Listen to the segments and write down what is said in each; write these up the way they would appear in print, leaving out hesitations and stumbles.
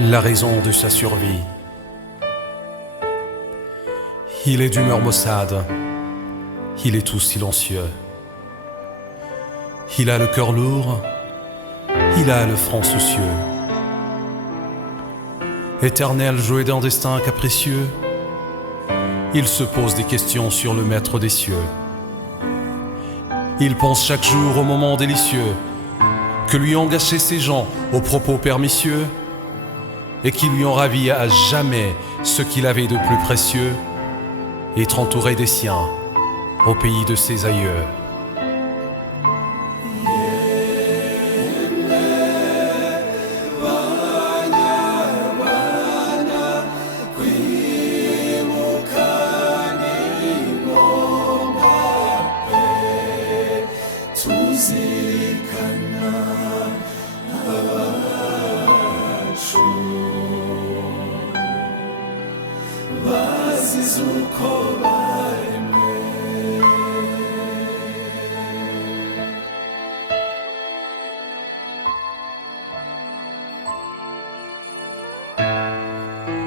la raison de sa survie. Il est d'humeur maussade, il est tout silencieux. Il a le cœur lourd, il a le front soucieux. Éternel jouet d'un destin capricieux, il se pose des questions sur le maître des cieux. Il pense chaque jour au moment délicieux que lui ont gâché ces gens aux propos pernicieux et qui lui ont ravi à jamais ce qu'il avait de plus précieux, être entouré des siens au pays de ses aïeux.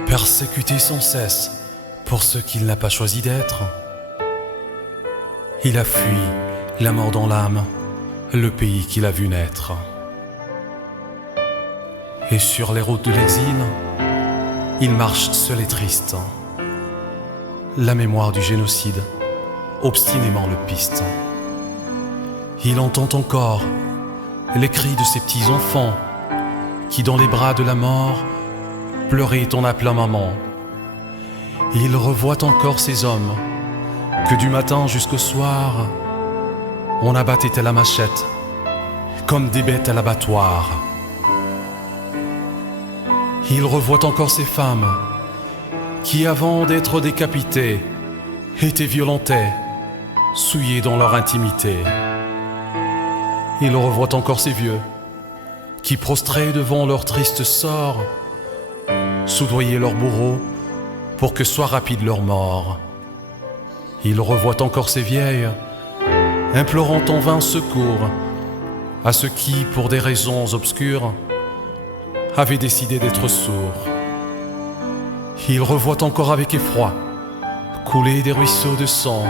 Persécuté sans cesse pour ce qu'il n'a pas choisi d'être, il a fui, la mort dans l'âme, le pays qu'il a vu naître. Et sur les routes de l'exil, il marche seul et triste. La mémoire du génocide obstinément le piste. Il entend encore les cris de ses petits-enfants qui, dans les bras de la mort, pleuraient en appelant maman. Il revoit encore ces hommes que du matin jusqu'au soir, on abattait à la machette comme des bêtes à l'abattoir. Il revoit encore ces femmes qui, avant d'être décapitées, étaient violentées, souillées dans leur intimité. Il revoit encore ces vieux qui, prostrés devant leur triste sort, soudoyaient leurs bourreaux pour que soit rapide leur mort. Il revoit encore ces vieilles implorant en vain secours à ceux qui, pour des raisons obscures, avaient décidé d'être sourds. Il revoit encore avec effroi couler des ruisseaux de sang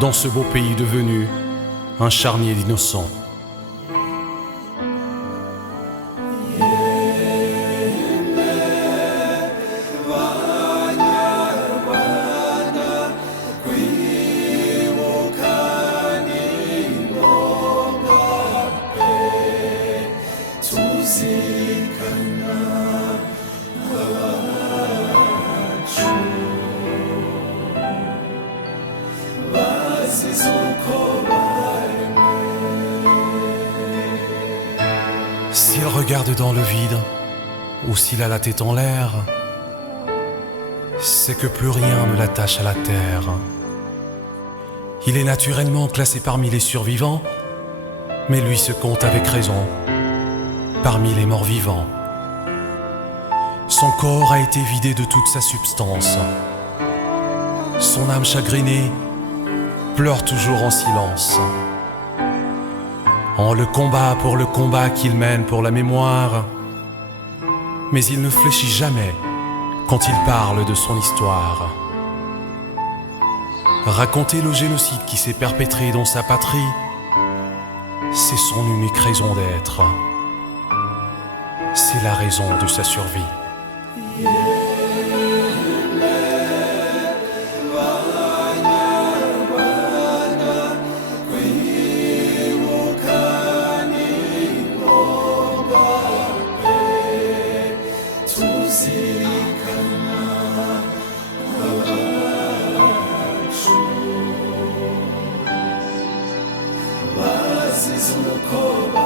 dans ce beau pays devenu un charnier d'innocents. S'il regarde dans le vide, ou s'il a la tête en l'air, c'est que plus rien ne l'attache à la terre. Il est naturellement classé parmi les survivants, mais lui se compte avec raison parmi les morts vivants. Son corps a été vidé de toute sa substance. Son âme chagrinée pleure toujours en silence. En le combat pour le combat qu'il mène pour la mémoire, mais il ne fléchit jamais quand il parle de son histoire. Raconter le génocide qui s'est perpétré dans sa patrie, c'est son unique raison d'être. C'est la raison de sa survie. Zizuko